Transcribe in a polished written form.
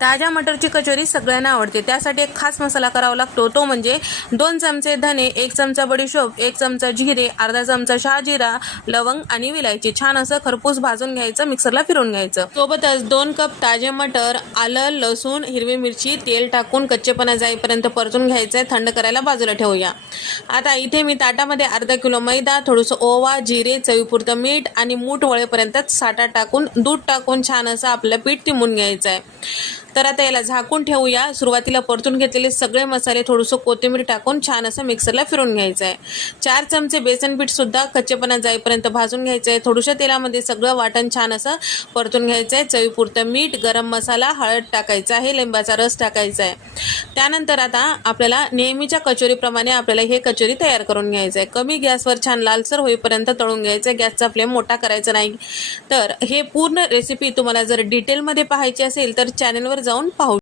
ताज्या मटरची कचोरी सगळ्यांना आवडते। त्यासाठी एक खास मसाला करावा लागतो, तो म्हणजे 2 चमचे धने, 1 चमचा बडीशोप, 1 चमचा जिरे, अर्धा चमचा शहाजिरा, लवंग आणि विलायची छान असं खरपूस भाजून घ्यायचं, मिक्सरला फिरवून घ्यायचं। सोबतच 2 कप ताजे मटर, आलं, लसूण, हिरवी मिरची, तेल टाकून कच्चेपणा जाईपर्यंत परतून घ्यायचंय, थंड करायला बाजूला ठेवूया। आता इथे मी ताटामध्ये अर्धा किलो मैदा, थोडंसं ओवा, जिरे, चवीपुरतं मीठ आणि मूठ वळेपर्यंत साठा टाकून दूध टाकून छान असं आपलं पीठ तिंबून घ्यायचं आहे। तर आता याला झाकून ठेवूया। सुरुवातीला परतून घेतलेले सगळे मसाले, थोडंसं कोथिंबीर टाकून छान असं मिक्सरला फिरवून घ्यायचं आहे। 4 चमचे बेसन पीठ सुद्धा कच्चेपणा जाईपर्यंत भाजून घ्यायचं आहे। थोड्याशा तेलामध्ये सगळं वाटण छान असं परतून घ्यायचं आहे। चवीपुरतं मीठ, गरम मसाला, हळद टाकायचं आहे, लिंबाचा रस टाकायचा आहे। त्यानंतर आता आपल्याला नेहमीच्या कचोरीप्रमाणे आपल्याला हे कचोरी तयार करून घ्यायचं आहे। कमी गॅसवर छान लालसर होईपर्यंत तळून घ्यायचं आहे, गॅसचा फ्लेम मोठा करायचा नाही। तर हे पूर्ण रेसिपी तुम्हाला जर डिटेलमध्ये पाहायची असेल तर चॅनलवर जाऊन पाहू।